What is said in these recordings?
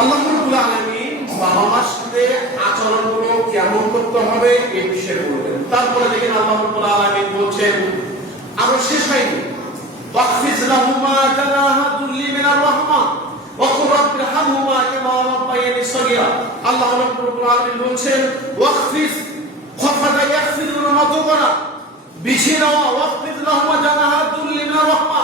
আল্লাহ রাব্বুল আলামিন বাবা মার সাথে আচরণগুলো কেমন করতে হবে এই বিষয়ে বলবেন। তারপরে দেখেন আল্লাহ রাব্বুল আলামিন বলছেন, আরো শেষ হয়নি, ওয়াকফিজ লাহুমা জানাহা যুল্লি মিনার রাহমা ওয়া কুর রাব্বিরহামহুমা কামা রাব্বায়ানি সগীরা। আল্লাহ রাব্বুল আলামিন বলছেন, ওয়াকফিজ খাফাদা ইয়াখফিজুর মতো করা, বিছিয়ে নেওয়া, ওয়াকফিজ লাহুমা জানাহা যুল্লি মিনার রাহমা।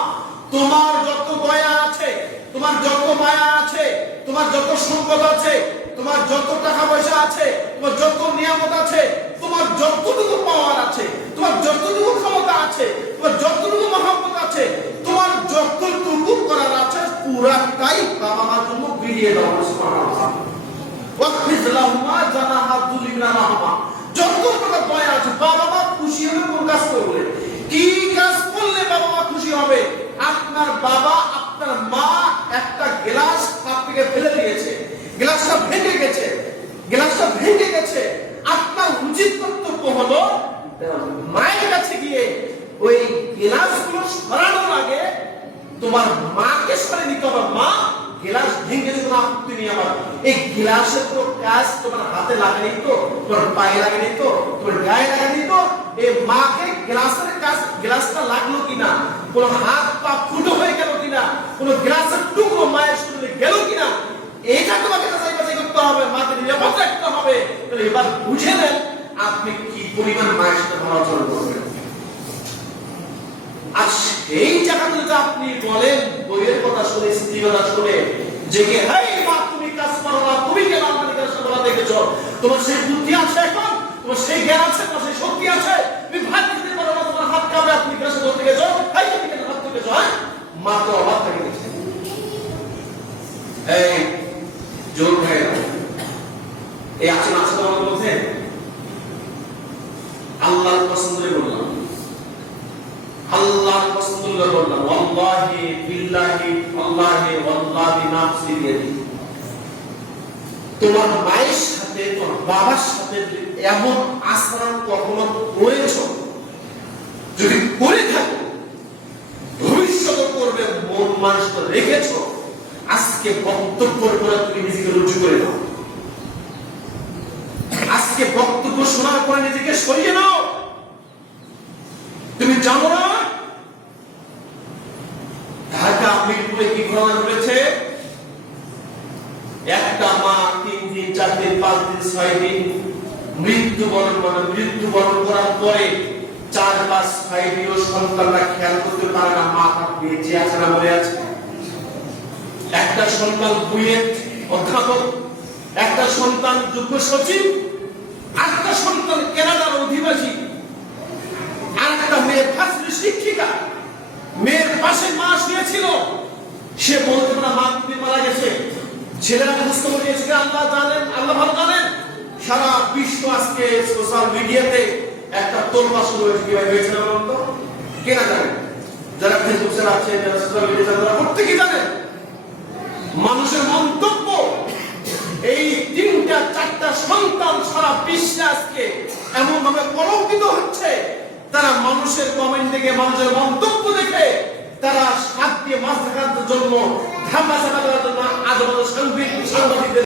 তোমার যত দয়া আছে, তোমার যত মায়া আছে, তোমার যত সম্পদ আছে, তোমার যত টাকা পয়সা আছে, তোমার যত নিয়ামত আছে, তোমার যতটুকু পাওয়ার আছে, তোমার যতটুকু ক্ষমতা আছে, তোমার যতটুকু মহব্বত আছে, তোমার যতটুকু করার আছে পুরাটাই বাবা মার জন্য বিলিয়ে দাও। সুবহানাল্লাহ। ওয়াকফিজ লাহুমা জানাহা যুল্লি মিনার রাহমা। যত টাকা দয়া আছে, বাবা মা খুশি হবে কোন কাজ করলে, কি কাজ করলে বাবা মা খুশি হবে? আপনার বাবা আপনার মা একটা গ্লাস কাপ থেকে ফেলে দিয়েছে, গ্লাসটা ভেঙে গেছে, গ্লাসটা ভেঙে গেছে, আপনার উচিত কর্তব্য হলো মায়ের কাছে গিয়ে ওই গ্লাসগুলো সরানোর আগে তোমার মাকে সরিয়ে নিতে হবে। মা, গ্লাস ভেঙে গেছে, তোমার আপত্তি নেই আমার, এই গ্লাসের তো কাজ তোমার হাতে লাগেনি তো, তোমার পায়ে লাগেনি তো, তোমার গায়ে লাগেনি তো, এই মাকে গ্লাসের কাজ, গ্লাসটা লাগলো কিনা, কোন হাত পা ফুটো হয়ে গেল কিনা, কোন গ্লাসের টুকরো মায়ের শরীরে গেল কিনা, এটা তোমাকে যাচাই বাছাই করতে হবে, মাকে নিরাপদ রাখতে হবে। তাহলে এবার বুঝে নেন আপনি কি পরিমাণ মায়ের সাথে ভালো আচরণ করবেন। আর এই জায়গাতে যদি আপনি বলেন বইয়ের কথা শুনে, স্ত্রীর কথা শুনে, যে কে হেই মা তুমি কাজ করো না, তুমি কেন আমাদের কাছে বলা দেখেছো, তোমার সেই বুদ্ধি আছে এখন, তোমার সেই জ্ঞান আছে, তোমার সেই শক্তি আছে, তুমি ভাত দিতে পারো না, তোমার হাত কাঁপে, তুমি কাছে ধরতে গেছো, হেই তুমি কেন হাত ধরতে গেছো? মা তো অবাক হয়ে গেছে। এই জোর হয়ে গেল, এই আচরণ আছে তোমার মধ্যে? আল্লাহর পছন্দ বললাম, আল্লাহর পছন্দ বললাম, ওয়াল্লাহি বিল্লাহি ওয়াল্লাহি ওয়াল্লাহি নাফসি বিয়াদি। তোমার মায়ের সাথে, তোমার বাবার সাথে এমন আচরণ কখনো করেছো, যদি করে থাকো, ভবিষ্যতে করবে, মন মানুষ তো রেখেছো, আজকে বক্তব্যের পরে তুমি নিজেকে রুজু করে নাও, আজকে বক্তব্য শোনার পরে নিজেকে সরিয়ে নাও। তুমি জানো না ঢাকা মিরপুরে কি ঘটনা ঘটেছে? একটা মা 3 দিন 4 দিন 5 দিন 6 দিন মৃত্যুবরণ করার পরে 4-5-6 দিন সন্তানরা খেয়াল করতে পারে না মা তার বেঁচে আছে না মরে আছে। একটা সন্তান বুয়েট অধ্যাপক, একটা সন্তান যুগ্ম সচিব, একটা সন্তান কানাডার অধিবাসী, আর একটা মেয়ে ফার্স্ট শিক্ষিকা। মেয়ের পাশে মা শুয়েছিল, সে বলতে পারে মা তুমি মারা গেছে। ছেলেরা বুঝতে পেরেছে, আল্লাহ জানেন, আল্লাহ ভালো জানেন। সারা বিশ্ব আজকে সোশ্যাল মিডিয়াতে একটা তোলপা শুরু হয়েছে, কিভাবে হয়েছে না বলুন তো? কে না জানেন? যারা ফেসবুক চালাচ্ছে, যারা সোশ্যাল মিডিয়া চালাচ্ছে, প্রত্যেকেই জানেন। মানুষের মন্তব্য, এই 3টা-4টা সন্তান সারা বিশ্বে আজকে এমন ভাবে কলঙ্কিত হচ্ছে, তারা মানুষের কমেন্ট দেখে, মানুষের মন্তব্য দেখে তারা হাত দিয়ে মাছ থাকার জন্য, ধাপা চাপা করার জন্য আজ সাংবাদিকদের